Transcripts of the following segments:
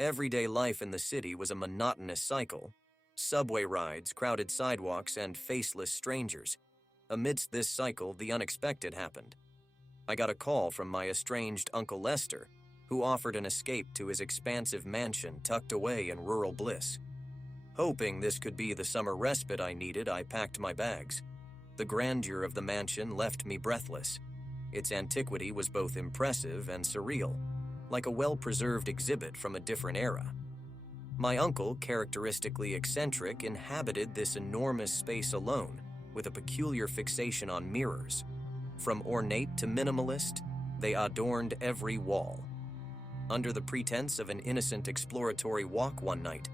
Everyday life in the city was a monotonous cycle. Subway rides, crowded sidewalks, and faceless strangers. Amidst this cycle, the unexpected happened. I got a call from my estranged Uncle Lester, who offered an escape to his expansive mansion tucked away in rural bliss. Hoping this could be the summer respite I needed, I packed my bags. The grandeur of the mansion left me breathless. Its antiquity was both impressive and surreal, like a well-preserved exhibit from a different era. My uncle, characteristically eccentric, inhabited this enormous space alone, with a peculiar fixation on mirrors. From ornate to minimalist, they adorned every wall. Under the pretense of an innocent exploratory walk one night,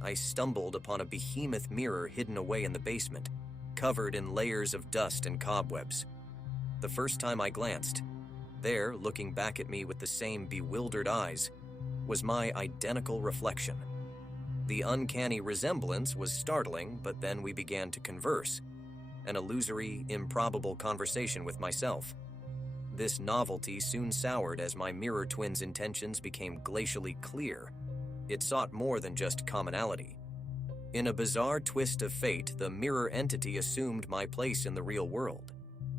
I stumbled upon a behemoth mirror hidden away in the basement, covered in layers of dust and cobwebs. The first time I glanced, there, looking back at me with the same bewildered eyes, was my identical reflection. The uncanny resemblance was startling, but then we began to converse, an illusory, improbable conversation with myself. This novelty soon soured as my mirror twin's intentions became glacially clear. It sought more than just commonality. In a bizarre twist of fate, the mirror entity assumed my place in the real world.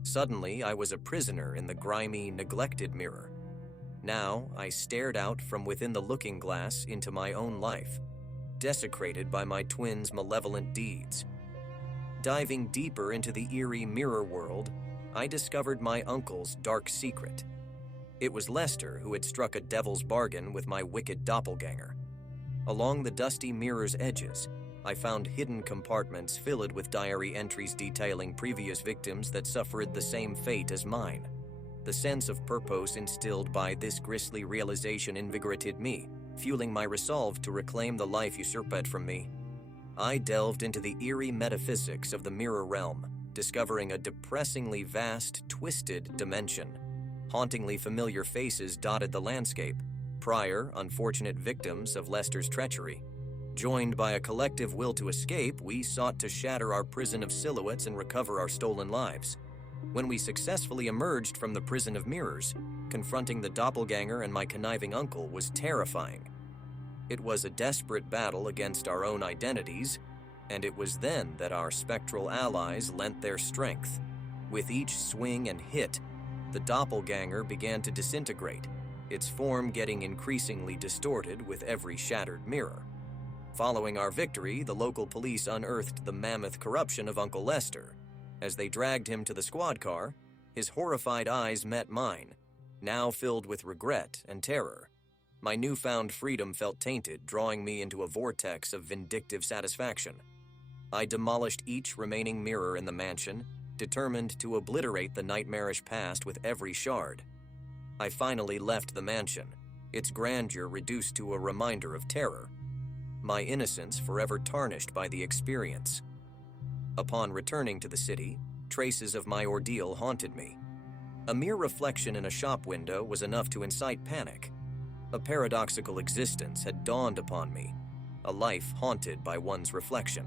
Suddenly, I was a prisoner in the grimy, neglected mirror. Now, I stared out from within the looking glass into my own life, desecrated by my twin's malevolent deeds. Diving deeper into the eerie mirror world, I discovered my uncle's dark secret. It was Lester who had struck a devil's bargain with my wicked doppelganger. Along the dusty mirror's edges, I found hidden compartments filled with diary entries detailing previous victims that suffered the same fate as mine. The sense of purpose instilled by this grisly realization invigorated me, fueling my resolve to reclaim the life usurped from me. I delved into the eerie metaphysics of the mirror realm, discovering a depressingly vast, twisted dimension. Hauntingly familiar faces dotted the landscape, prior, unfortunate victims of Lester's treachery. Joined by a collective will to escape, we sought to shatter our prison of silhouettes and recover our stolen lives. When we successfully emerged from the prison of mirrors, confronting the doppelganger and my conniving uncle was terrifying. It was a desperate battle against our own identities, and it was then that our spectral allies lent their strength. With each swing and hit, the doppelganger began to disintegrate, its form getting increasingly distorted with every shattered mirror. Following our victory, the local police unearthed the mammoth corruption of Uncle Lester. As they dragged him to the squad car, his horrified eyes met mine, now filled with regret and terror. My newfound freedom felt tainted, drawing me into a vortex of vindictive satisfaction. I demolished each remaining mirror in the mansion, determined to obliterate the nightmarish past with every shard. I finally left the mansion, its grandeur reduced to a reminder of terror, my innocence forever tarnished by the experience. Upon returning to the city, traces of my ordeal haunted me. A mere reflection in a shop window was enough to incite panic. A paradoxical existence had dawned upon me, a life haunted by one's reflection.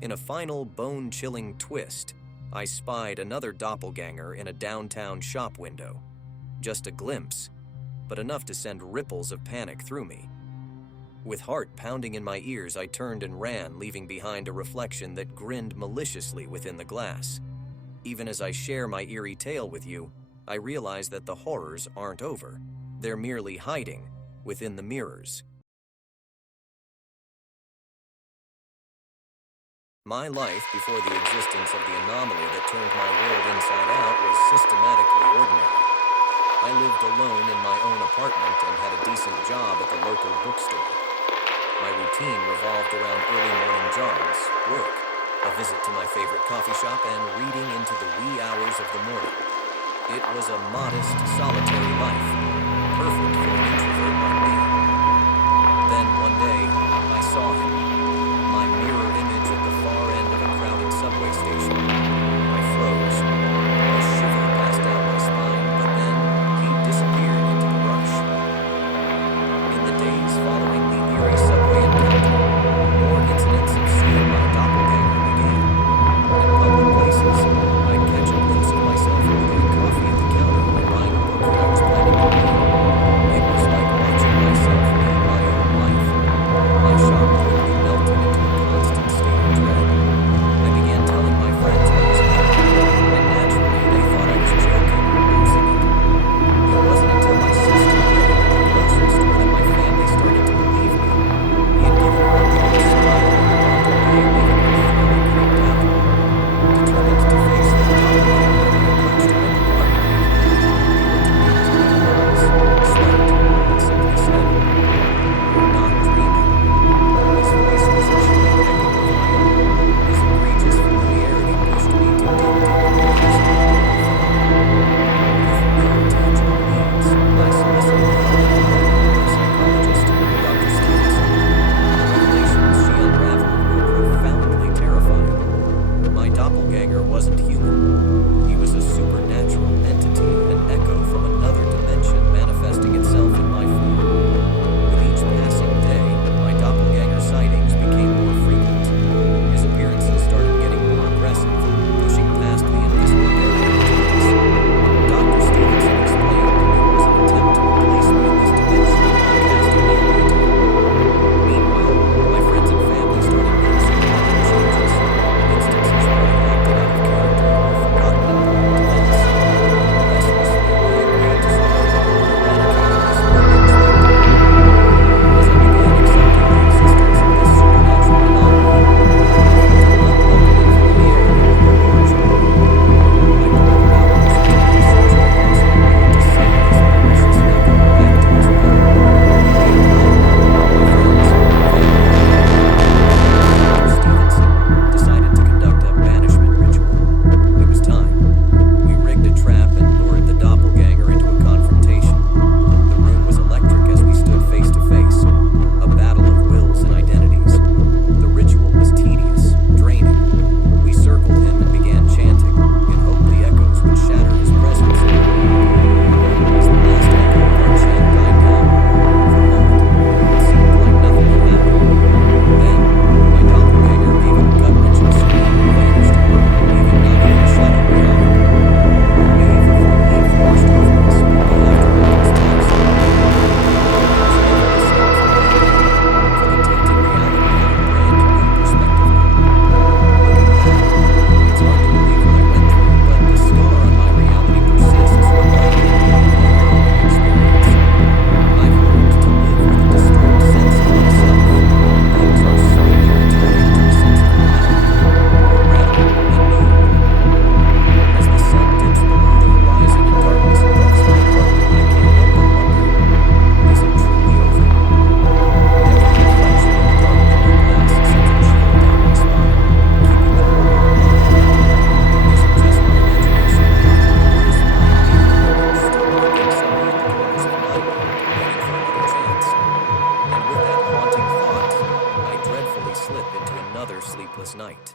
In a final bone-chilling twist, I spied another doppelganger in a downtown shop window. Just a glimpse, but enough to send ripples of panic through me. With heart pounding in my ears, I turned and ran, leaving behind a reflection that grinned maliciously within the glass. Even as I share my eerie tale with you, I realize that the horrors aren't over. They're merely hiding within the mirrors. My life before the existence of the anomaly that turned my world inside out was systematically ordinary. I lived alone in my own apartment and had a decent job at the local bookstore. My routine revolved around early morning jogs, work, a visit to my favorite coffee shop, and reading into the wee hours of the morning. It was a modest, solitary life, perfect for an introvert like me. Then one day, I saw him, my mirror image at the far end of a crowded subway station. I froze. A shiver passed down my spine, but then he disappeared into the rush. In the days following the eerie subway encounter, more incidents of seeing my doppelganger began. In public places, I'd catch a glimpse of myself ordering coffee at the counter or buying a book that I was planning to read. It was like another sleepless night.